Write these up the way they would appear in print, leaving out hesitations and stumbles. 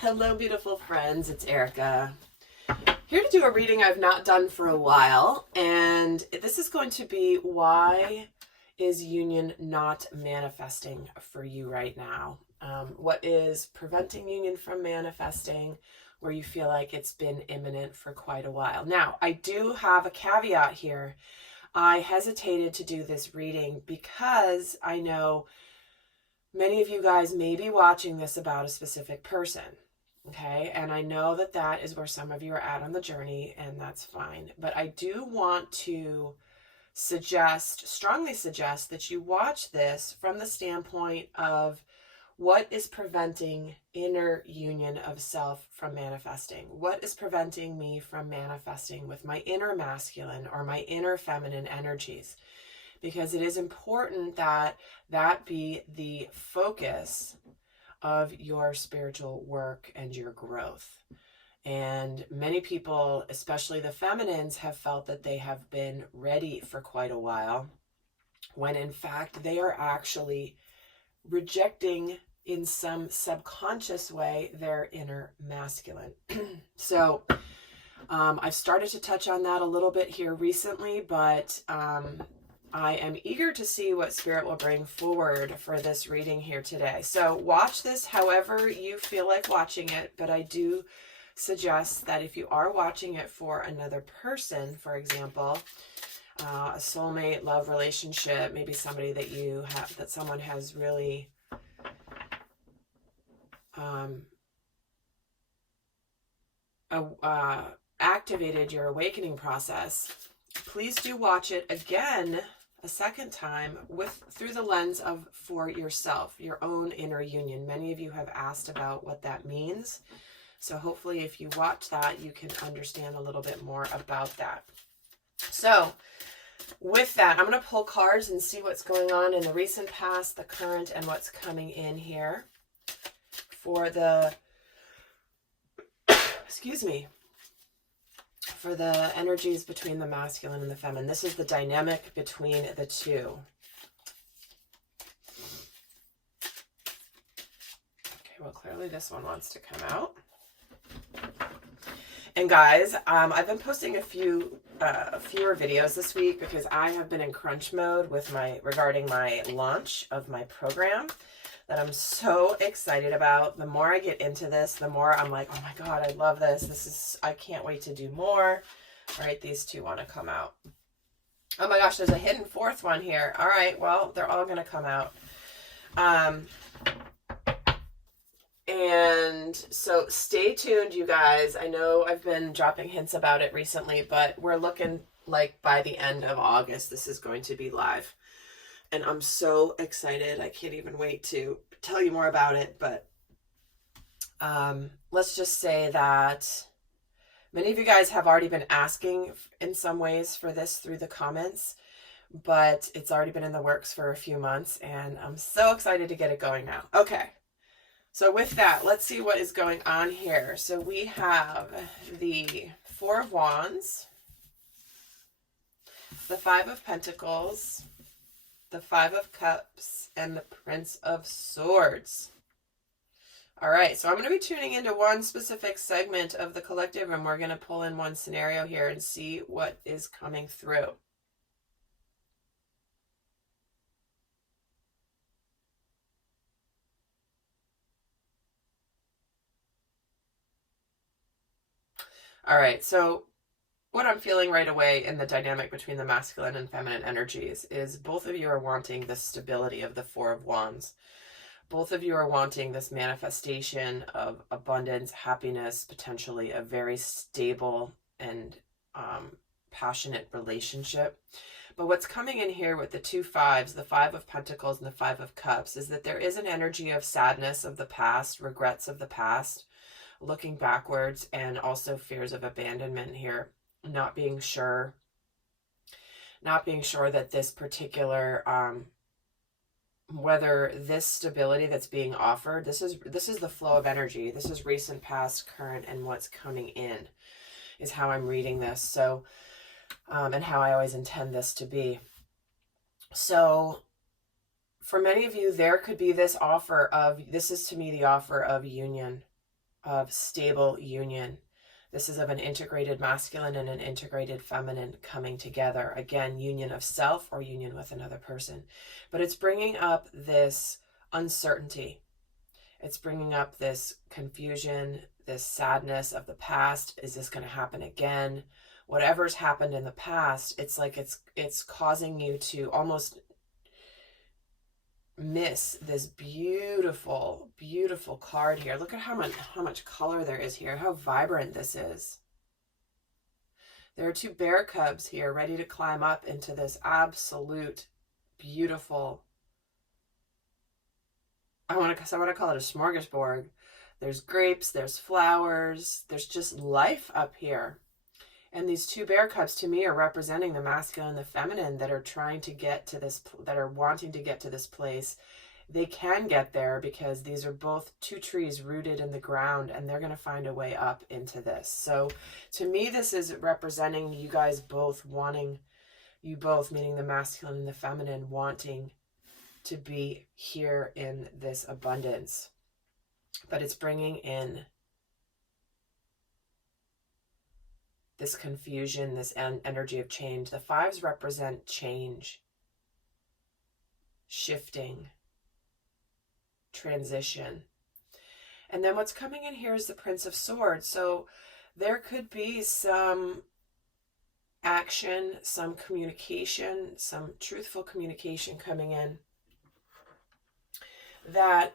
Hello, beautiful friends. It's Erika. Here to do a reading I've not done for a while, and this is going to be why is union not manifesting for you right now? What is preventing union from manifesting where you feel like it's been imminent for quite a while? Now, I do have a caveat here. I hesitated to do this reading because I know many of you guys may be watching this about a specific person. Okay, and I know that that is where some of you are at on the journey, and that's fine. But I do want to strongly suggest that you watch this from the standpoint of what is preventing inner union of self from manifesting? What is preventing me from manifesting with my inner masculine or my inner feminine energies? Because it is important that that be the focus of your spiritual work and your growth. And many people, especially the feminines, have felt that they have been ready for quite a while, when in fact they are actually rejecting in some subconscious way their inner masculine. So I've started to touch on that a little bit here recently, but I am eager to see what Spirit will bring forward for this reading here today. So watch this however you feel like watching it, but I do suggest that if you are watching it for another person, for example, a soulmate, love relationship, maybe somebody that you have, that someone has really activated your awakening process, please do watch it again a second time through the lens of for yourself, your own inner union. Many of you have asked about what that means. So hopefully if you watch that, you can understand a little bit more about that. So with that, I'm going to pull cards and see what's going on in the recent past, the current, and what's coming in here for the, excuse me, for the energies between the masculine and the feminine. This is the dynamic between the two. Okay, well, clearly this one wants to come out. And guys, I've been posting fewer videos this week because I have been in crunch mode with regarding my launch of my program that I'm so excited about. The more I get into this, the more I'm like, oh my God, I love this. I can't wait to do more. All right, these two want to come out. Oh my gosh, there's a hidden fourth one here. All right, well, they're all going to come out. And so stay tuned, you guys. I know I've been dropping hints about it recently, but we're looking like by the end of August, this is going to be live. And I'm so excited. I can't even wait to tell you more about it. But let's just say that many of you guys have already been asking in some ways for this through the comments, but it's already been in the works for a few months, and I'm so excited to get it going now. Okay. So with that, let's see what is going on here. So we have the Four of Wands, the Five of Pentacles, the Five of Cups, and the Prince of Swords. All right, so I'm going to be tuning into one specific segment of the collective, and we're going to pull in one scenario here and see what is coming through. All right, so what I'm feeling right away in the dynamic between the masculine and feminine energies is both of you are wanting the stability of the Four of Wands. Both of you are wanting this manifestation of abundance, happiness, potentially a very stable and passionate relationship. But what's coming in here with the two fives, the Five of Pentacles and the Five of Cups, is that there is an energy of sadness of the past, regrets of the past, looking backwards, and also fears of abandonment here. Not being sure that this particular whether this stability that's being offered, this is the flow of energy. This is recent, past, current, and what's coming in is how I'm reading this. So and how I always intend this to be. So for many of you, there could be this offer of, this is to me the offer of union, of stable union. This is of an integrated masculine and an integrated feminine coming together. Again, union of self or union with another person. But it's bringing up this uncertainty. It's bringing up this confusion, this sadness of the past. Is this going to happen again? Whatever's happened in the past, it's like it's causing you to almost miss this beautiful, beautiful card here. Look at how much color there is here, how vibrant this is. There are two bear cubs here ready to climb up into this absolute beautiful, I want to call it a smorgasbord. There's grapes, there's flowers, there's just life up here. And these two bear cubs to me are representing the masculine and the feminine that are trying to get to this, that are wanting to get to this place. They can get there because these are both two trees rooted in the ground, and they're going to find a way up into this. So to me, this is representing you guys both wanting, you both, meaning the masculine and the feminine, wanting to be here in this abundance. But it's bringing in this confusion, this energy of change. The fives represent change, shifting, transition. And then what's coming in here is the Prince of Swords. So there could be some action, some communication, some truthful communication coming in that,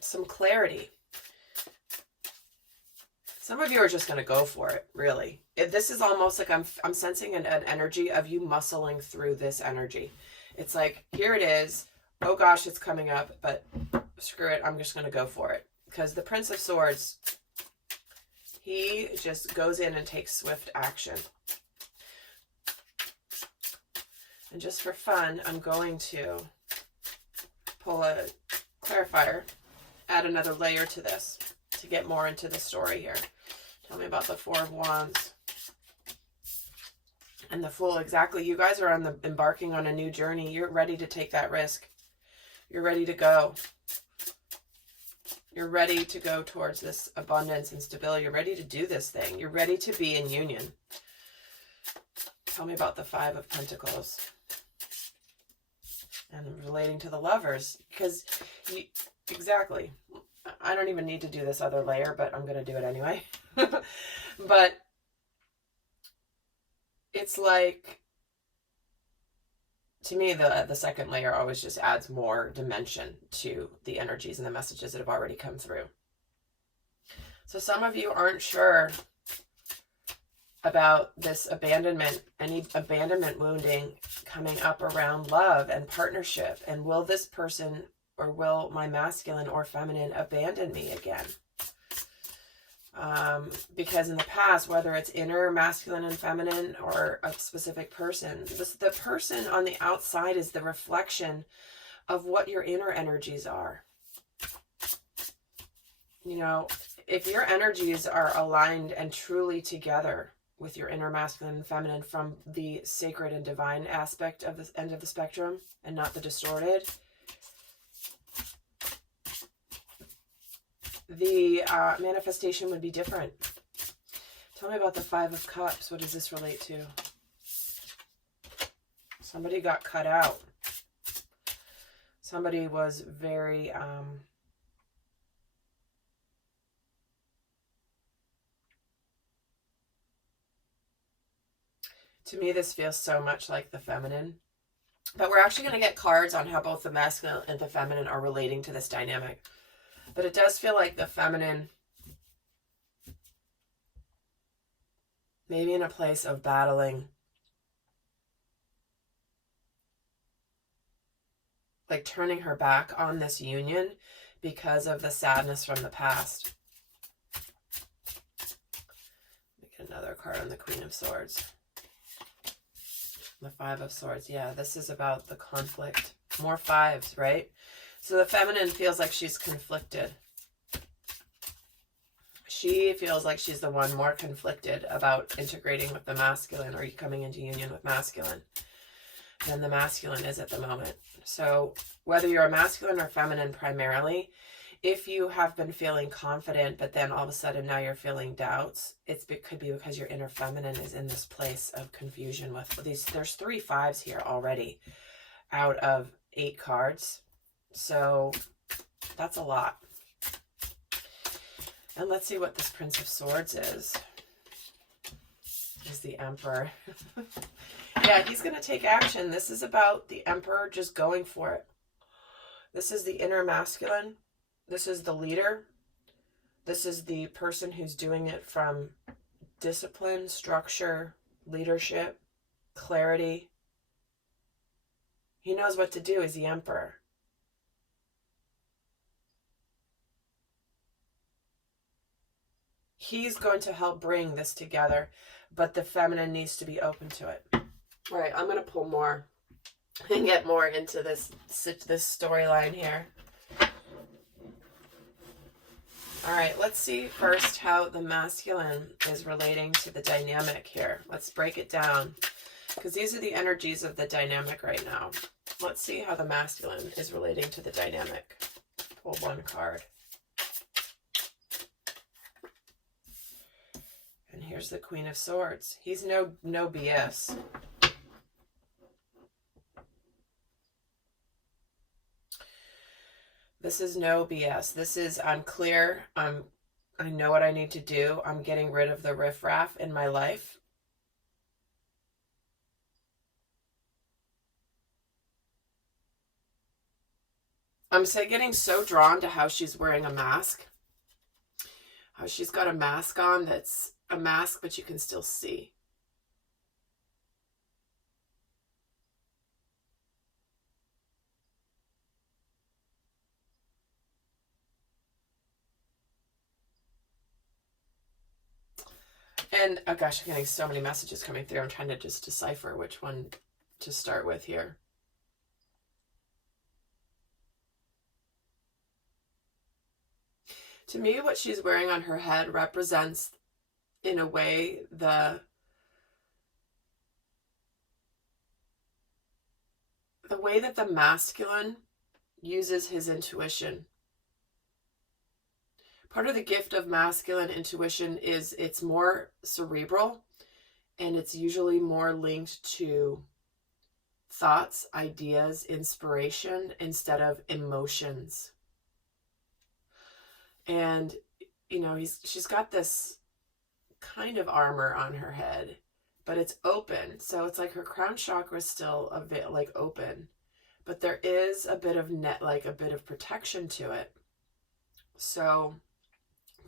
some clarity. Some of you are just going to go for it, really. This is almost like I'm sensing an energy of you muscling through this energy. It's like, here it is. Oh gosh, it's coming up, but screw it. I'm just going to go for it. Because the Prince of Swords, he just goes in and takes swift action. And just for fun, I'm going to pull a clarifier, add another layer to this to get more into the story here. Tell me about the Four of Wands. And the Fool, exactly. You guys are embarking on a new journey. You're ready to take that risk. You're ready to go. You're ready to go towards this abundance and stability. You're ready to do this thing. You're ready to be in union. Tell me about the Five of Pentacles. And relating to the Lovers. Because, exactly. I don't even need to do this other layer, but I'm going to do it anyway. But it's like, to me, the second layer always just adds more dimension to the energies and the messages that have already come through. So some of you aren't sure about this abandonment, any abandonment wounding coming up around love and partnership. And will this person, or will my masculine or feminine, abandon me again? Because in the past, whether it's inner masculine and feminine or a specific person, the person on the outside is the reflection of what your inner energies are. You know, if your energies are aligned and truly together with your inner masculine and feminine from the sacred and divine aspect of this end of the spectrum and not the distorted, the manifestation would be different. Tell me about the Five of Cups. What does this relate to? Somebody got cut out. Somebody was very to me, this feels so much like the feminine. But we're actually going to get cards on how both the masculine and the feminine are relating to this dynamic. But it does feel like the feminine, maybe in a place of battling, like turning her back on this union because of the sadness from the past. Get another card on the Queen of Swords. The Five of Swords. Yeah, this is about the conflict. More fives, right? So the feminine feels like she's conflicted. She feels like she's the one more conflicted about integrating with the masculine or coming into union with masculine than the masculine is at the moment. So whether you're a masculine or feminine primarily, If you have been feeling confident, but then all of a sudden now you're feeling doubts, it could be because your inner feminine is in this place of confusion with these. There's 3 5s here already out of 8 cards. So that's a lot. And let's see what this Prince of Swords is the Emperor. Yeah, he's going to take action. This is about the Emperor just going for it. This is the inner masculine. This is the leader. This is the person who's doing it from discipline, structure, leadership, clarity. He knows what to do as the Emperor. He's going to help bring this together, but the feminine needs to be open to it. All right, I'm going to pull more and get more into this storyline here. All right, let's see first how the masculine is relating to the dynamic here. Let's break it down, because these are the energies of the dynamic right now. Let's see how the masculine is relating to the dynamic. Pull one card. And here's the Queen of Swords. He's no BS. This is no BS. This is, I'm clear. I know what I need to do. I'm getting rid of the riffraff in my life. I'm getting so drawn to how she's wearing a mask. How she's got a mask on that's a mask, but you can still see. And, oh gosh, I'm getting so many messages coming through. I'm trying to just decipher which one to start with here. To me, what she's wearing on her head represents, in a way, the way that the masculine uses his intuition. Part of the gift of masculine intuition is it's more cerebral, and it's usually more linked to thoughts, ideas, inspiration, instead of emotions. And, you know, she's got this kind of armor on her head, but it's open. So it's like her crown chakra is still a bit like open, but there is a bit of a bit of protection to it. So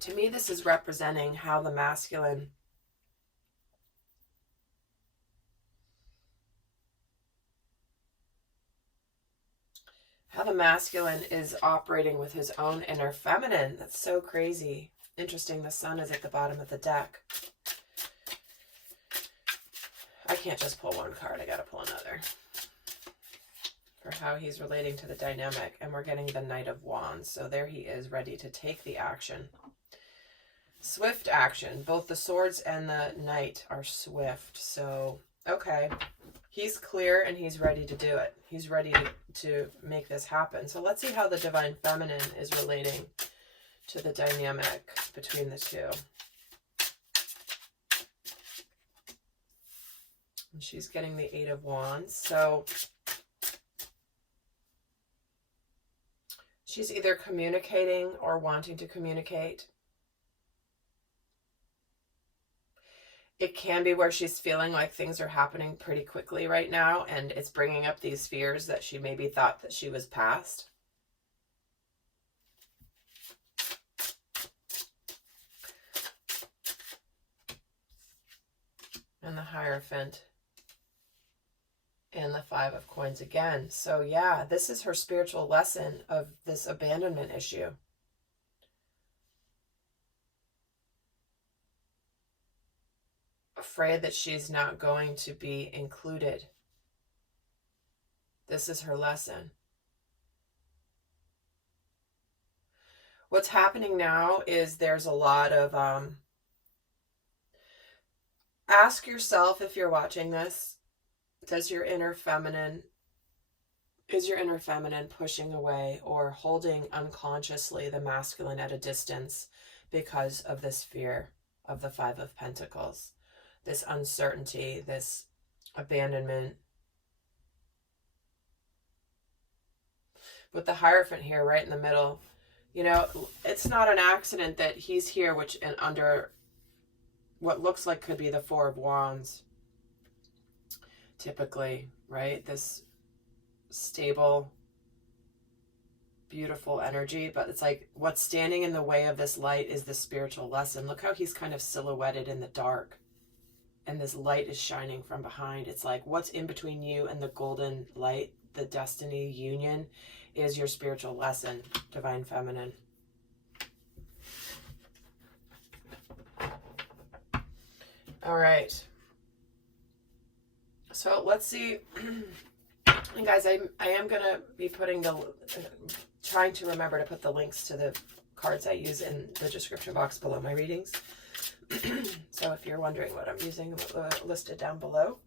to me, this is representing how the masculine is operating with his own inner feminine. That's so crazy. Interesting. The sun is at the bottom of the deck. I can't just pull one card. I got to pull another for how he's relating to the dynamic. And we're getting the Knight of Wands. So there he is, ready to take the action. Swift action. Both the swords and the knight are swift. So, okay. He's clear and he's ready to do it. He's ready to make this happen. So let's see how the divine feminine is relating to the dynamic between the two. And she's getting the 8 of Wands. So she's either communicating or wanting to communicate. It can be where she's feeling like things are happening pretty quickly right now, and it's bringing up these fears that she maybe thought that she was past. And the Hierophant. And the 5 of Coins again. So yeah, this is her spiritual lesson of this abandonment issue. Afraid that she's not going to be included. This is her lesson. What's happening now is there's a lot of, ask yourself if you're watching this, does your inner feminine Is your inner feminine pushing away or holding unconsciously the masculine at a distance because of this fear of the Five of Pentacles, this uncertainty, this abandonment? With the Hierophant here right in the middle, you know, it's not an accident that he's here, which and under what looks like could be the Four of Wands, typically, right? This stable, beautiful energy, but it's like what's standing in the way of this light is the spiritual lesson. Look how he's kind of silhouetted in the dark, and this light is shining from behind. It's like what's in between you and the golden light, the destiny union, is your spiritual lesson, Divine Feminine. All right. So let's see. And guys, I am going to be putting trying to remember to put the links to the cards I use in the description box below my readings. So if you're wondering what I'm using, listed down below.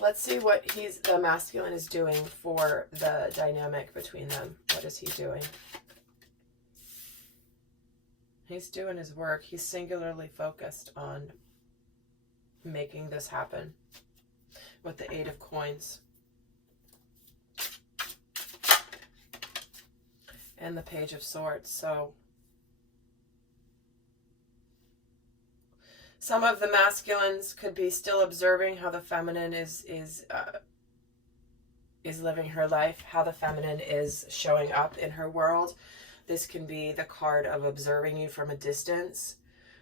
Let's see what the masculine is doing for the dynamic between them. What is he doing? He's doing his work. He's singularly focused on making this happen with the Eight of Coins and the Page of Swords. So some of the masculines could be still observing how the feminine is living her life, how the feminine is showing up in her world. This can be the card of observing you from a distance.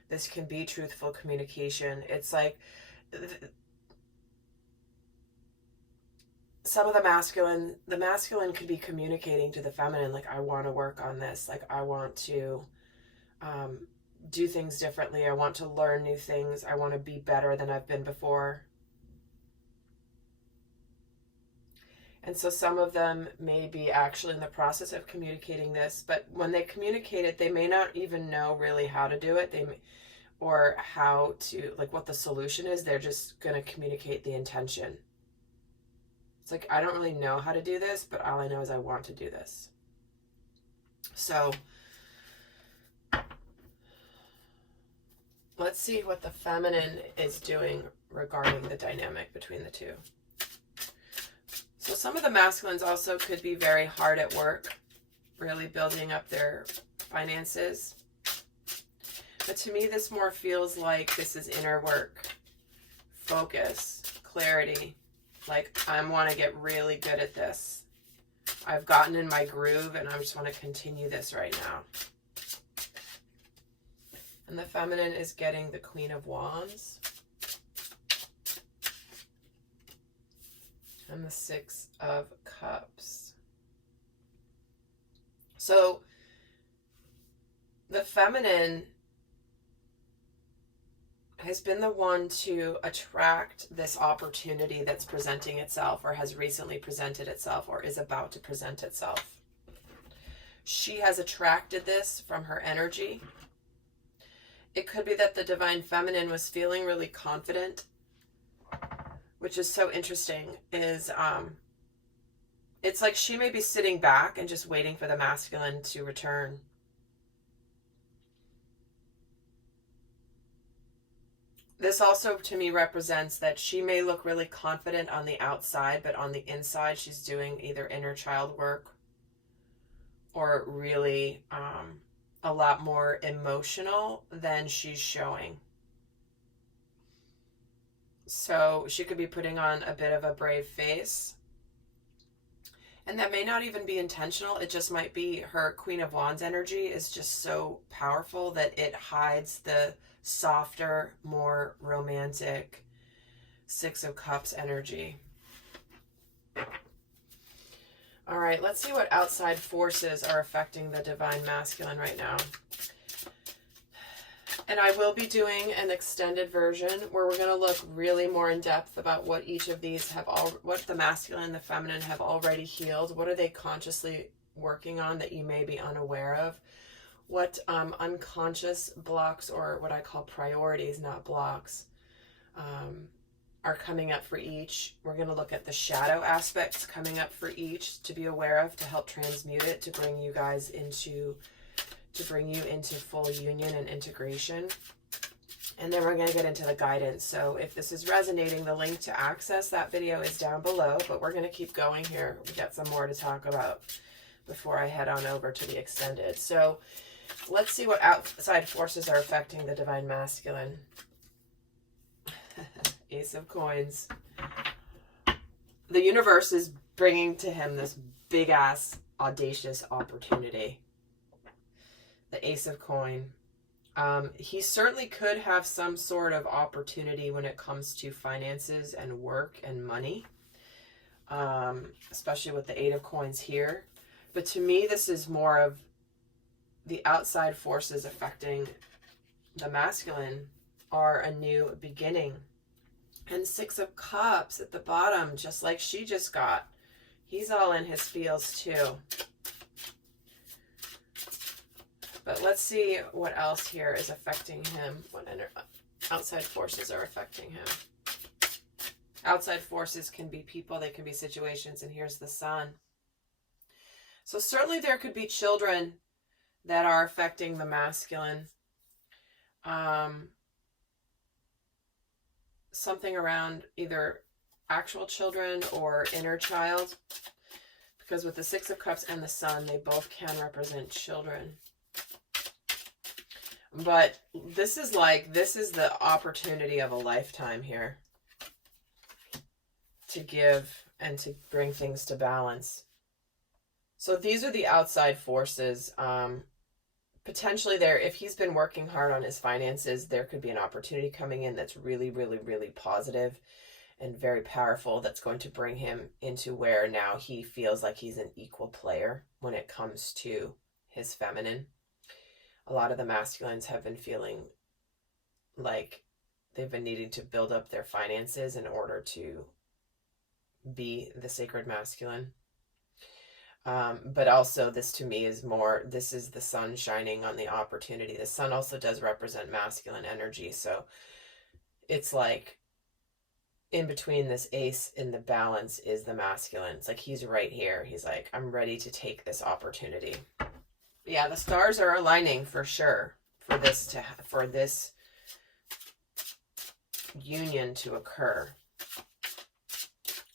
This can be truthful communication. It's like some of the masculine could be communicating to the feminine, like, I want to work on this. Like, I want to do things differently. I want to learn new things. I want to be better than I've been before. And so some of them may be actually in the process of communicating this, but when they communicate it, they may not even know really how to do it. Or how to, like, what the solution is. They're just going to communicate the intention. It's like, I don't really know how to do this, but all I know is I want to do this. So let's see what the feminine is doing regarding the dynamic between the two. So some of the masculines also could be very hard at work, really building up their finances. But to me, this more feels like this is inner work, focus, clarity. Like, I want to get really good at this. I've gotten in my groove and I just want to continue this right now. And the feminine is getting the Queen of Wands and the Six of Cups. So the feminine has been the one to attract this opportunity that's presenting itself, or has recently presented itself, or is about to present itself. She has attracted this from her energy. It could be that the Divine Feminine was feeling really confident, which is so interesting, is it's like she may be sitting back and just waiting for the masculine to return. This also, to me, represents that she may look really confident on the outside, but on the inside, she's doing either inner child work or really a lot more emotional than she's showing. So she could be putting on a bit of a brave face. And that may not even be intentional. It just might be her Queen of Wands energy is just so powerful that it hides the softer, more romantic Six of Cups energy. All right, let's see what outside forces are affecting the Divine Masculine right now. And I will be doing an extended version where we're going to look really more in depth about what each of these what the masculine and the feminine have already healed. What are they consciously working on that you may be unaware of? What unconscious blocks, or what I call priorities, not blocks, are coming up for each. We're going to look at the shadow aspects coming up for each to be aware of, to help transmute it, to bring you guys into, full union and integration. And then we're going to get into the guidance. So if this is resonating, the link to access that video is down below, but we're going to keep going here. We got some more to talk about before I head on over to the extended. So let's see what outside forces are affecting the divine masculine. Ace of Coins. The universe is bringing to him this big ass audacious opportunity. The Ace of Coin. He certainly could have some sort of opportunity when it comes to finances and work and money, especially with the Eight of Coins here. But to me, this is more of the outside forces affecting the masculine are a new beginning. And Six of Cups at the bottom, just like she just got. He's all in his feels too. But let's see what else here is affecting him. What outside forces are affecting him. Outside forces can be people, they can be situations, and here's the Sun. So certainly there could be children that are affecting the masculine. Something around either actual children or inner child. Because with the Six of Cups and the Sun, they both can represent children. But this is the opportunity of a lifetime here to give and to bring things to balance. So these are the outside forces. Potentially there, if he's been working hard on his finances, there could be an opportunity coming in that's really, really, really positive and very powerful, that's going to bring him into where now he feels like he's an equal player when it comes to his feminine. A lot of the masculines have been feeling like they've been needing to build up their finances in order to be the sacred masculine. But also this to me is more, this is the Sun shining on the opportunity. The Sun also does represent masculine energy. So it's like in between this ace in the balance is the masculine. It's like he's right here. He's like, I'm ready to take this opportunity. Yeah, the stars are aligning for sure for this union to occur.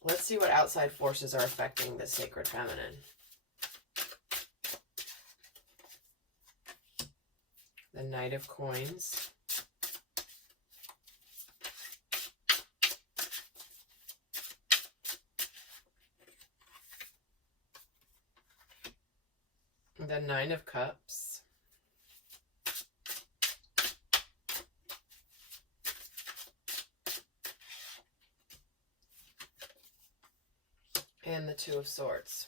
Let's see what outside forces are affecting the sacred feminine. The Knight of Coins. The Nine of Cups. And the Two of Swords.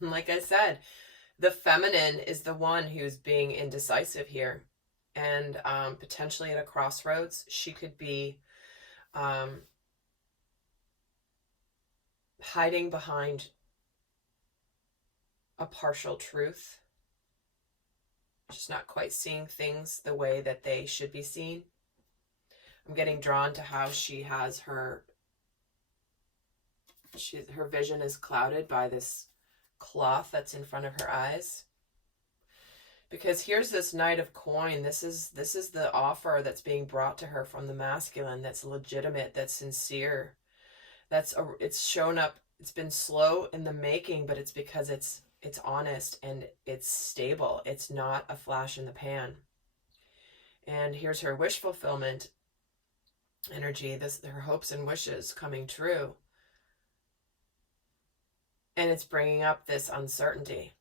Like I said, the feminine is the one who's being indecisive here. And potentially at a crossroads, she could be hiding behind a partial truth, just not quite seeing things the way that they should be seen. I'm getting drawn to how she has her vision is clouded by this cloth that's in front of her eyes. Because here's this Knight of Coin. This is the offer that's being brought to her from the masculine, that's legitimate, that's sincere. It's shown up, it's been slow in the making, but it's because it's honest and it's stable. It's not a flash in the pan. And here's her wish fulfillment energy, her hopes and wishes coming true. And it's bringing up this uncertainty.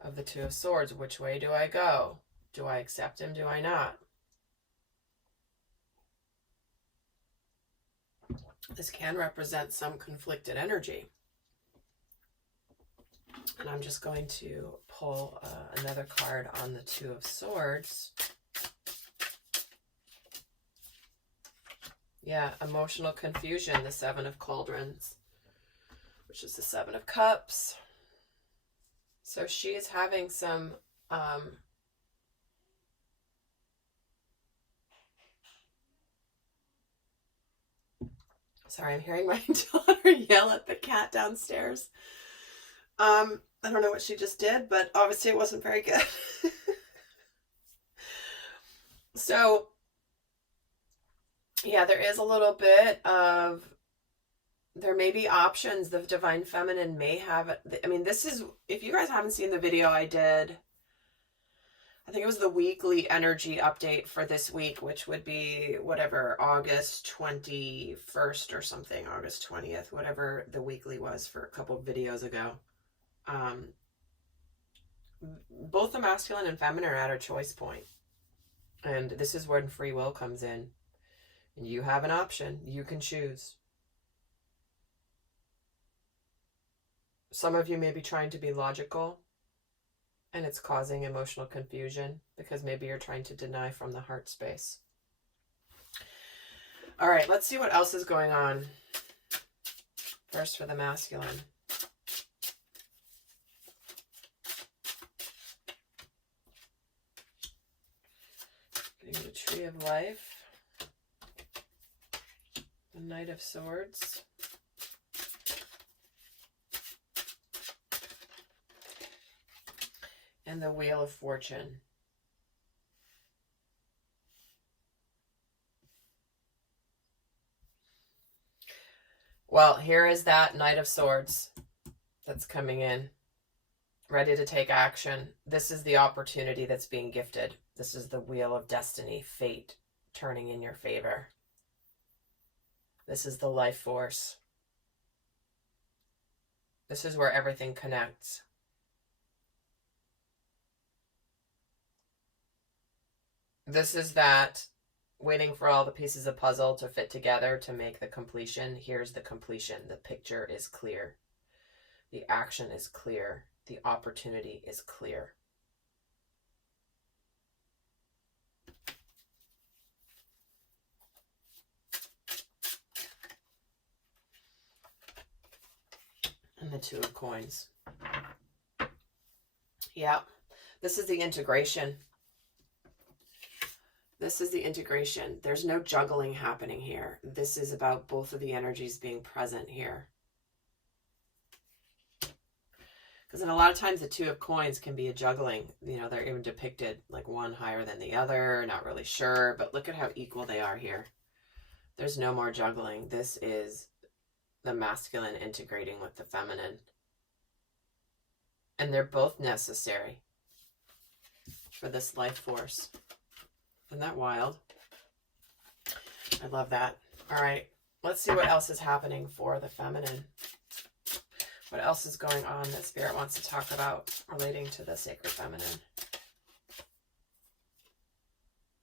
Of the Two of Swords, which way do I go? Do I accept him? Do I not? This can represent some conflicted energy. And I'm just going to pull another card on the Two of Swords. Yeah, emotional confusion, the Seven of Cauldrons, which is the Seven of Cups. So she is having some Sorry, I'm hearing my daughter yell at the cat downstairs. I don't know what she just did, but obviously it wasn't very good. So, yeah, there is a little bit of, there may be options. The Divine Feminine may have, I mean, this is, if you guys haven't seen the video I did, I think it was the weekly energy update for this week, which would be whatever, August 21st or something, August 20th, whatever the weekly was for a couple of videos ago. Both the masculine and feminine are at a choice point. And this is when free will comes in. And you have an option. You can choose. Some of you may be trying to be logical, and it's causing emotional confusion because maybe you're trying to deny from the heart space. All right, let's see what else is going on. First for the masculine. Getting the Tree of Life. The Knight of Swords. And the Wheel of Fortune. Well, here is that Knight of Swords that's coming in, ready to take action. This is the opportunity that's being gifted. This is the Wheel of Destiny, fate turning in your favor. This is the life force. This is where everything connects. This is that waiting for all the pieces of puzzle to fit together to make the completion. Here's the completion. The picture is clear. The action is clear. The opportunity is clear. And the Two of Coins. Yeah, this is the integration. This is the integration. There's no juggling happening here. This is about both of the energies being present here. Because a lot of times the Two of Coins can be a juggling. You know, they're even depicted like one higher than the other, not really sure, but look at how equal they are here. There's no more juggling. This is the masculine integrating with the feminine. And they're both necessary for this life force. Isn't that wild? I love that. All right, let's see what else is happening for the feminine. What else is going on that Spirit wants to talk about relating to the sacred feminine?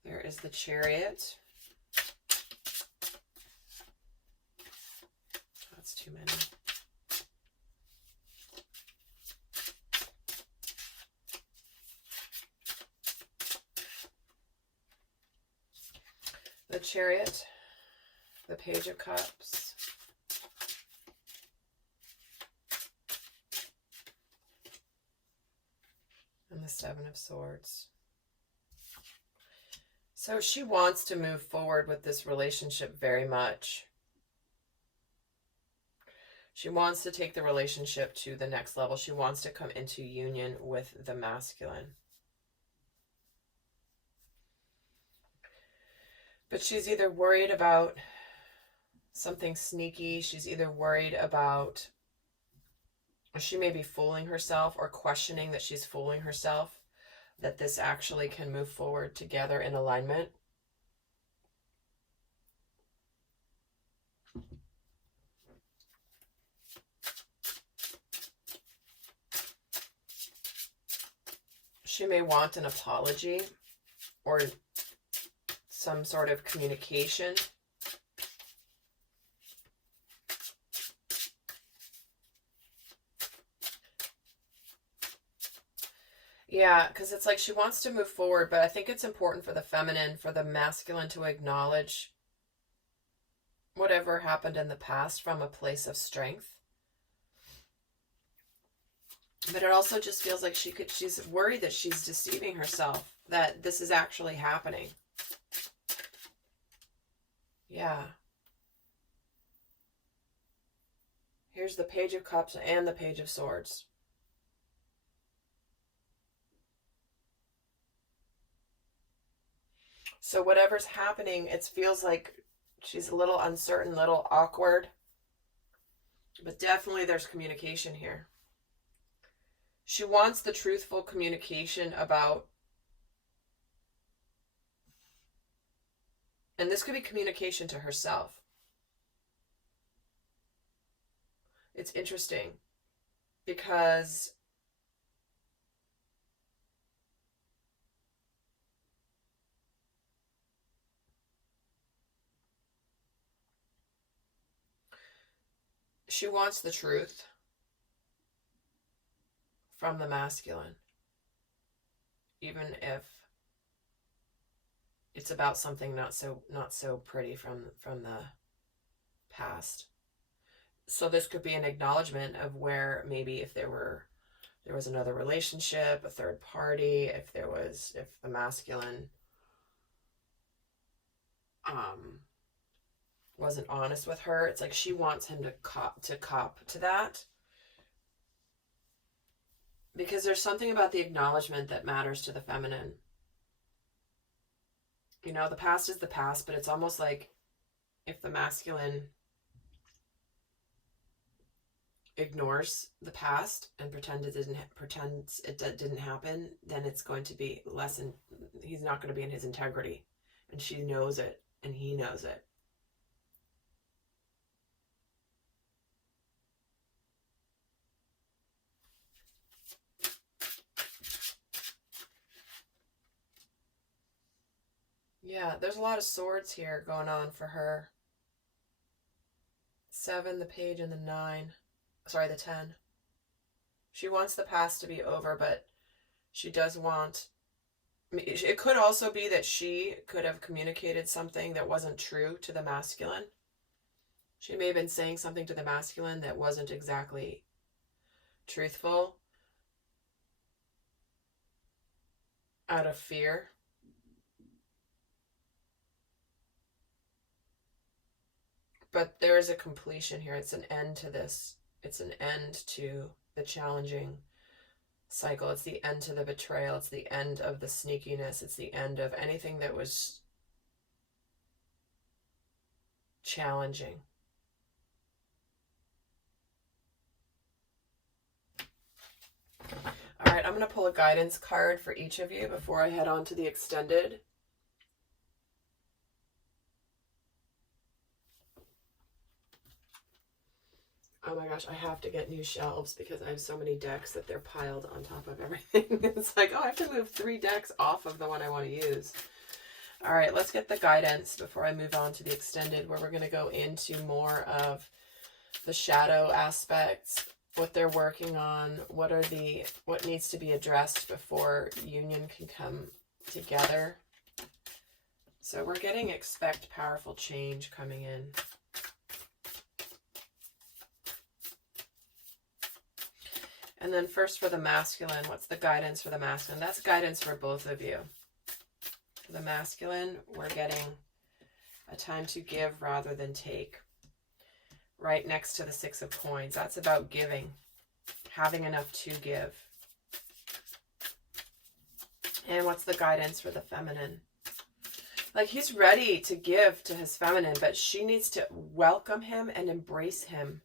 There is the Chariot. That's too many. The Chariot, the Page of Cups, and the Seven of Swords. So she wants to move forward with this relationship very much. She wants to take the relationship to the next level. She wants to come into union with the masculine. But she's either worried about something sneaky. She's either worried about, she may be fooling herself or questioning that she's fooling herself, that this actually can move forward together in alignment. She may want an apology or some sort of communication. Yeah, because it's like she wants to move forward, but I think it's important for the feminine, for the masculine to acknowledge whatever happened in the past from a place of strength. But it also just feels like she's worried that she's deceiving herself, that this is actually happening. Yeah. Here's the Page of Cups and the Page of Swords. So whatever's happening, it feels like she's a little uncertain, a little awkward. But definitely there's communication here. She wants the truthful communication about, and this could be communication to herself. It's interesting because she wants the truth from the masculine, even if it's about something not so pretty from the past. So this could be an acknowledgement of where maybe if there was another relationship, a third party, if the masculine wasn't honest with her. It's like she wants him to cop to that. Because there's something about the acknowledgement that matters to the feminine. You know, the past is the past, but it's almost like if the masculine ignores the past and pretends it didn't happen, then it's going to be he's not going to be in his integrity. And she knows it, and he knows it. Yeah, there's a lot of swords here going on for her. 7, the Page, and the 9. Sorry, the 10. She wants the past to be over, but she does want... It could also be that she could have communicated something that wasn't true to the masculine. She may have been saying something to the masculine that wasn't exactly truthful out of fear. But there is a completion here. It's an end to this. It's an end to the challenging cycle. It's the end to the betrayal. It's the end of the sneakiness. It's the end of anything that was challenging. All right, I'm going to pull a guidance card for each of you before I head on to the extended. Oh my gosh, I have to get new shelves because I have so many decks that they're piled on top of everything. It's like, oh, I have to move 3 decks off of the one I want to use. All right, let's get the guidance before I move on to the extended, where we're going to go into more of the shadow aspects, what they're working on, what needs to be addressed before union can come together. So we're getting expect powerful change coming in. And then first for the masculine, what's the guidance for the masculine? That's guidance for both of you. For the masculine, we're getting a time to give rather than take. Right next to the 6 of Coins. That's about giving. Having enough to give. And what's the guidance for the feminine? Like, he's ready to give to his feminine, but she needs to welcome him and embrace him.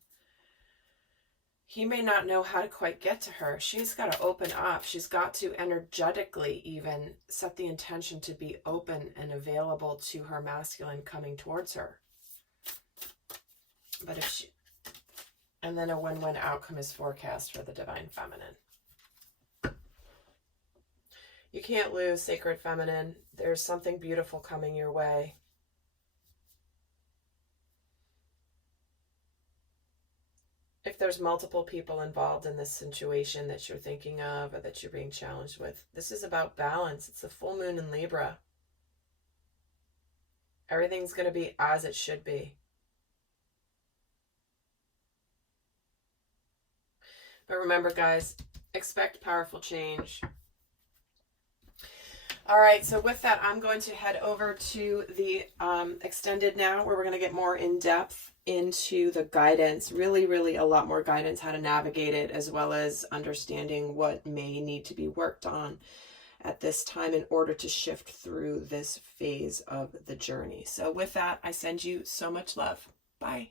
He may not know how to quite get to her. She's got to open up. She's got to energetically even set the intention to be open and available to her masculine coming towards her. But if she... And then a win-win outcome is forecast for the divine feminine. You can't lose, sacred feminine. There's something beautiful coming your way. If there's multiple people involved in this situation that you're thinking of or that you're being challenged with, this is about balance. It's a full moon in Libra. Everything's going to be as it should be. But remember, guys, expect powerful change. All right, so with that, I'm going to head over to the extended now, where we're going to get more in depth into the guidance, really a lot more guidance, how to navigate it, as well as understanding what may need to be worked on at this time in order to shift through this phase of the journey. So with that, I send you so much love. Bye.